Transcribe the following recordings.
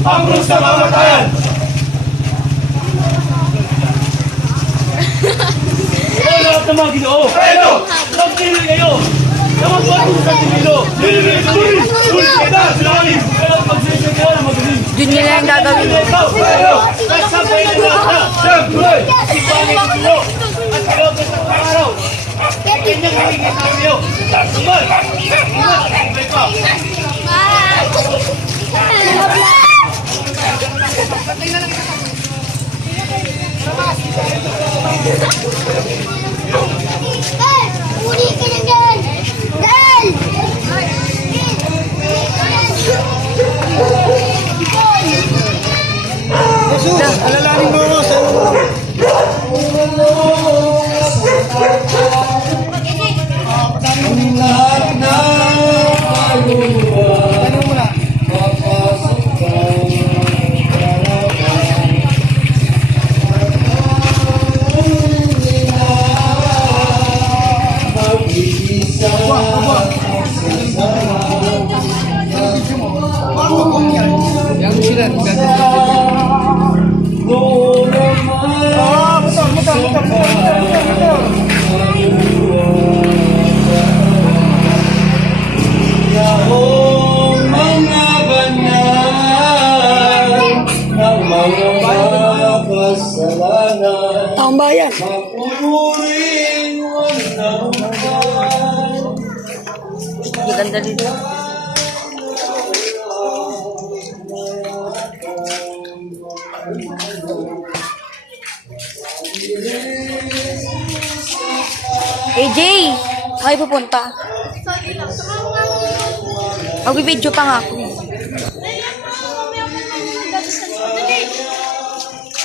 Ang krus ng kamatayan! O lahat ng mga Ginoo! Pero! Magpili kayo! Na magpapos sa Ginoo! Dili! Ulit kita! Sinalim! Pero magsisig kayo na magaling! Yun nila yung gagawin. Pero! Nagsabay na lahat! Siyempre! Sipangin ang Ginoo! At kayo sa araw! Kanyang hingin sa inyo! Tumal! Tumal! Pa! Uli ka na dyan! Dal! Jesus, alalahanin mo ako sa ang lahat na kaluluwa. Tanong mo na. Papasok ka Taong bayan. Ganda dito. AJ! Ay, pupunta. Mag-video pa nga ako.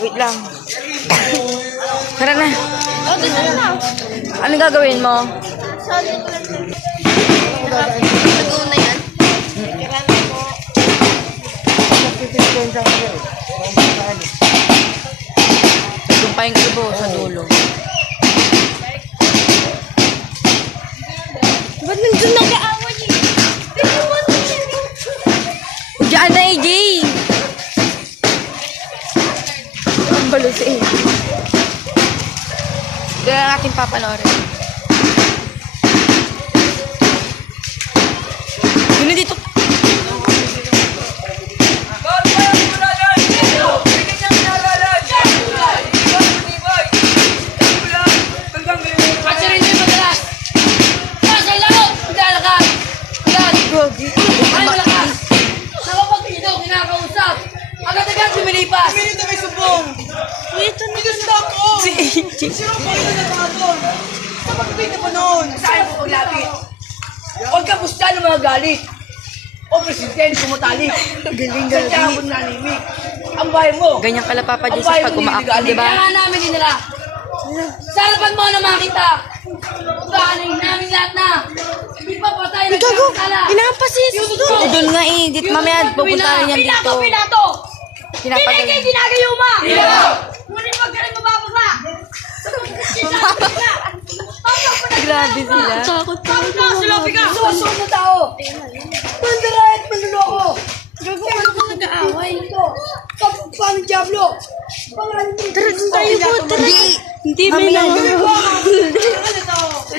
Wait lang. Tara na. Ano gagawin mo? Nag-uuna yan. Doon pa yung kubo sa dulo. Ba't nandun nag-aaway eh? Diyan na, AJ! Ang balos eh. Doon ang ating papanoorin. Yun na dito. Ay, malakas! Sa kapag ito, kinakausap. Agad-agad sumilipas. Minito may subong. Ito na. Stop ko. Si AJ. Sino pa ito na mga doon? Sa pagpipig na pa noon. Saan mo paglapit? Huwag ka pusta ng mga galit. O presidente kumutalik. Galing, Sa tiyabon nanimik. Ang bahay mo. Ganyan kala Papa Ang Jesus bahay pag mo umaakting, niligalig. di ba? Kaya namin din nila. Sa harapan mo na makita. Ugaling namin lahat na. Hindi pa patay na kakasala. Pinapasis! Doon nga eh. Dito mamaya pupunta rin yan dito. Pinato! Pinapagal. Pinagay ginagayuma! Ngunit wag ka rin mababasa! Grabe sila. Takot pa. Bakit na sila bigang susunod na tao? Mandara at manluloko! Gago ka na nag-aaway. Paano Diablo? Tara, dun tayo po. Tara. Hindi, may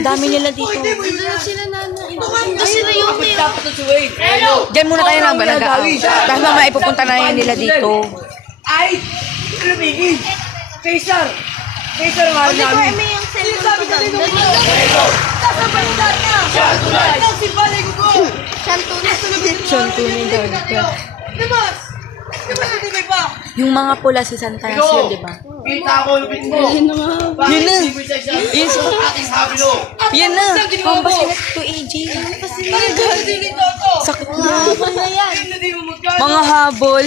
Dami nila dito. Ito na sila nanay. Ito sila yung Kapit dapat na si Wayne. Hello! Diyan muna tayo nag-aaw. Dahil mamaya ipupunta na yan nila dito. Ay! Lumigid! Caesar! Caesar ang mahal namin! may yung cellphone ko doon. Nasa balidad niya! Nasa si Balay ko! Siyempre daw. Dimas! Dimas hindi may pa! Yung mga pula si Santa Nasio, di ba? Kita ko lupit mo! Yun na. Yun sa Ating sabi no! Yan na. Pambasilat to AJ. Sakit na. Mga habol.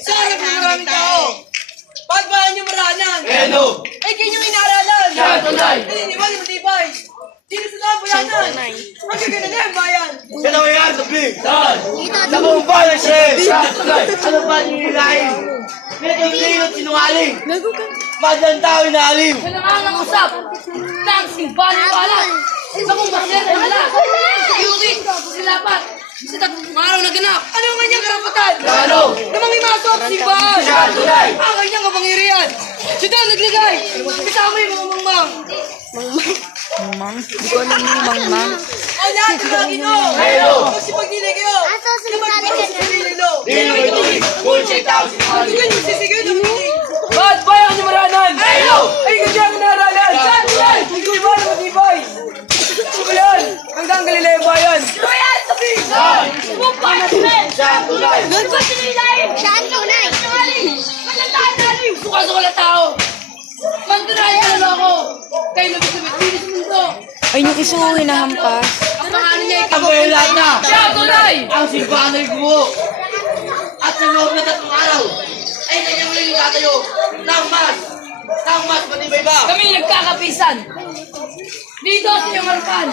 Sana po maraming tao! Pagbahan niyo maranan! Hello! Ay, kanyang inaaralan! Siya, tunay! Naniniwala matibay! Sino sa mga bayanan? Magkagana na yung bayan! Yan ang yan, sabi! Saan? Sa buong bayan, Chef! Ano ba ninilain? Medyo at sinungaling! Madlang tao inaalim! Sa nangangang-usap ng simbahan ng balat! Sa kung bakit na wala! Sa yurit! Sa silapat! Sa tatlong araw na ganap. Ano ang kanyang karapatan? Ano? Na mangimasok si Baal. Siya ang tunay. Ang kanyang kapangyarihan. Siya daw nagligay. Kasama yung mga mangmang. Mangmang? Hindi ko alam yung mangmang. Ang lahat ng lagi nyo. Hello. Kasi pag nilay kayo. Naman sa sarili nyo. Dino ito. Bullshit tao si Mali. Sige nyo sisigay ng piling. Ba't ba ang inyong maranan? Hello. Ay kanyang naralan. Saan yan? Ikaw ba na matibay? Sukulan. Hanggang Galileo bayan. Royal, sabi! Sumupay na sila! Siya ang tunay. Ano ba sinilayin? Siya ang tunay. Malandaan natin! Suka-suka na tao! Mantunay ka na ako! Kayo na bisubit sa mundo! Ay, yung iso hinahampas. Ang pangalan niya Ako yung lahat na. Siya ang tunay! Ang simbahan ay buo. At sa loob na 3 araw, ay kanyang muling tatayo ng mas. Ng mas matibay ba? Kami nagkakapisan! Dito sa iyong harapan!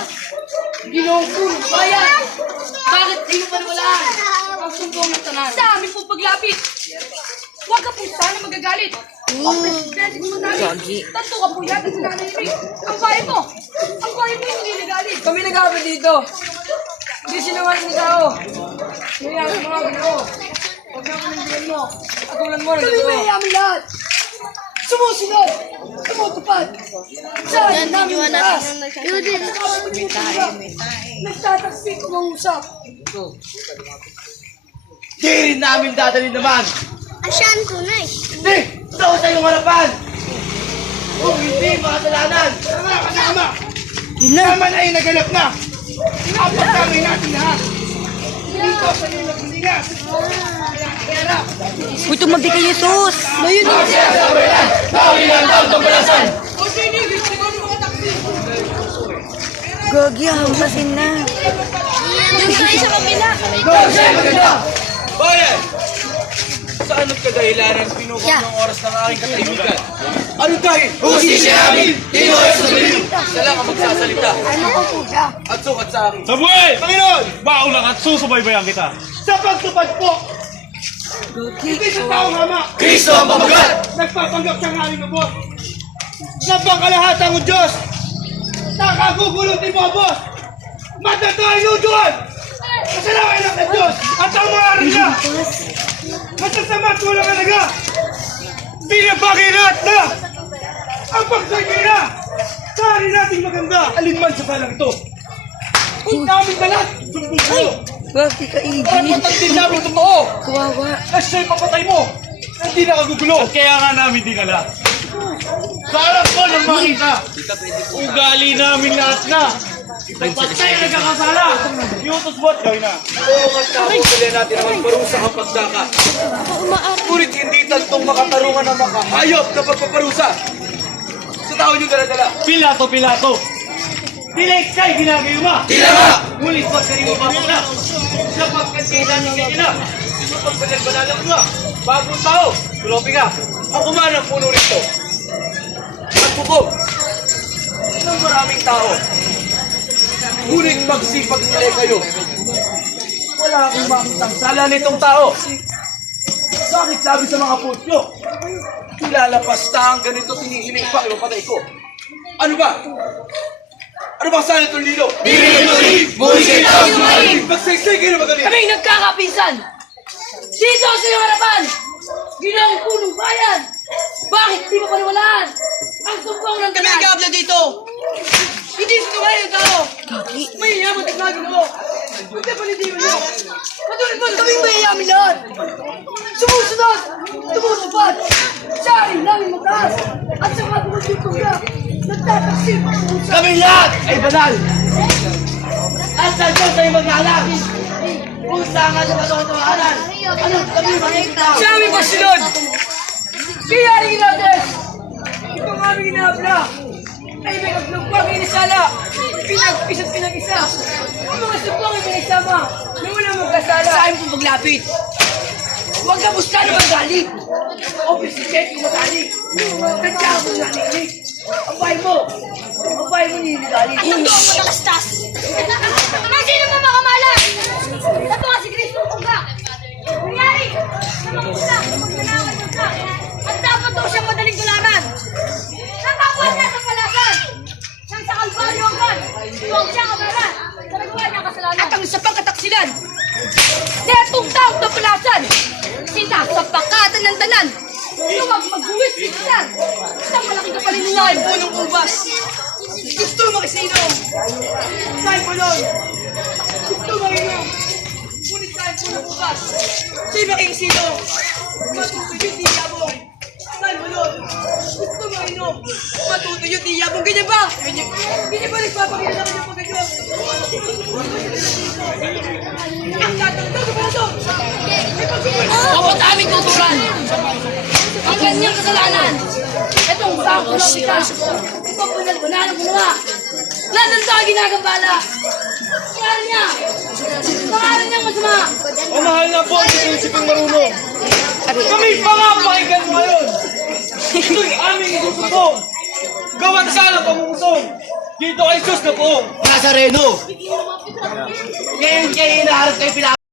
Ginoong puro bayan! Bakit di mo paniwalaan ang sumbong ng tanan? Sa amin pong paglapit! Huwag ka po sana magagalit! Ang presidente mo namin! Gagi. Tanto ka po yata sa nanay. Ang bayan mo! Ang bayan mo yung hindi nagalit! Kami nag-aabot dito. Hindi sinungaling ng tao. Nangyari sa mga ginoo. Huwag na ako nandiyan mo. Atulan mo na Kami ginoo. mayayamin lahat! Sumusunod! Tumutupad! Saan namin mataas! Nagtataksik kumangusap! Di rin namin dadalhin naman. Siya ang tunay. Hindi! Ito sa iyong harapan. Kung hindi makasalanan. Tama! Yun na. Naman ay naganap na. Ang pagkamay natin lahat. Dito sa iyong naglingas. Kaya Uy, tumabi kayo, sus. Tawin ang taong tumbalasan. Gagi, hampasin na. Doon tayo sa kabila. Bayan! Saan nagkadahilanan pinukuha ng oras ng aking katahimikan? Ano dahil? Hustisya namin! Tinoy sa bilib! Siya lang ang magsasalita. At sukat sa akin. Samuel! Panginoon! Baulang at susubaybayan kita. Sa pagtupad po! Hindi sa taong hama! Kristo ang pamagat! Nagpapanggap siyang aming abot! Sa pangkalahatang ng Diyos! Nakagugulong ni Bobos! Matatayin o Diyos! Kasalawan lang ng Diyos! At ang mga arangga! Matasama at walang alaga! Binabagay lahat na! Ang pagsagay na! Sari nating maganda! Alinman sa balang ito! Namin balat! Sumbong kayo! Gagi ka, Para Iggy. patagdin namin totoo! Kawawa. Na siya'y papatay mo! Hindi nakagugulo! At kaya nga namin dinala. Sa harap ko ng makita, ugali namin lahat na. Nagpatay ang nagkakasala. Yutos mo at gawin na. Oo nga tao, sila natin ang magparusa ang pagdaka. Ngunit hindi tantong makatarungan ng makahayop na pagpaparusa. Sa tao niyong daladala. Pilato, Pilato. Dilay kay ginagayuma. Tila nga! Ngunit ba't kanino mapakla? Sapagkat kailan ni kanya na. Sapag pinagbanalang nga. Bagong tao. Tulopi ka. Ako man ang puno rito. At bubog ng maraming tao. Ngunit magsipag nila kayo. Wala akong makitang sala nitong tao. Bakit sabi sa mga putyo? Ilalapasta ang ganito tinihiling pa ipapatay ko. Ano ba? Ano ba sana itong lilo? Dili! Bullshit ang sumaling! Magsaysay kayo na magaling! Kami nagkakapisan! Dito sa iyong harapan! Ginoong punong bayan! Bakit di mo paniwalaan? Ang sumbong ng Kami tanan! nag-aabla dito. Hindi sinungaling ng tao. Mayayaman at lagi mo. Hindi pa hindi mo niyo. Patuloy mo kaming mayayamin lahat. Sumusunod! Tumutupad! Sari namin mataas! At sa mga tumutupag na nagtataksil sa Kami lahat ay banal! At sa Diyos ay mag-aalam! Kung saan nga sa katotohanan, anong kami makikita? Sa aming pasunod! Kaya rin natin! Itong aming inaabla ay may kaglugpang inisala! Pinagpis at pinag-isa! Ang mga sumpong ay pinagsama na walang magkasala! Sa aming paglapit! Huwag ka busta na magalit! O presidente magalit! Nandiyan mo nanilig! Ang bahay mo! Ang bahay mo niligalit! Ang totoo mo talastas. Ang sino mo makamala? Ito nga si Kristo Uga. Nangyari na magpula, magnanawad ng ka. At dapat daw siyang madaling tularan. Nakakuha niya sa palasan. Siyang sa kalbaryo ang kan. Huwag siya kabaran. Sa nagawa niya kasalanan. At ang isa pang kataksilan, Netong taong kapalasan, sinasapakatan ng tanan. Huwag mag-uwis kita. Isang malaking kapalinuan. Punong ubas. Gusto makisinom. Sa'y bulon. Gusto makinom. Ngunit sa'y punong ubas. Sa'y makikisinom. Matutuyot di yabong. Sa'y bulon. Gusto makinom. Matutuyot di yabong. Ganyan ba? Ganyan ba nagpapakita sa kanyang pagkakas? Ang tatagtag ko pala doon. Dapat aming tuturan. Ang kanyang kasalanan. Itong bangko ng kita. Ipagpunal-punal ng gumawa. Lahat sa ginagambala. Pangalan niya. Pangalan niyang masama. O mahal na po ang prinsipeng marunong. Kami pa nga pakinggan mo ngayon. Ito'y aming isusumbong. Gawang sala pamungusong. Dito kay Jesus na poong Nazareno. Ngayon kayo hinaharap kayo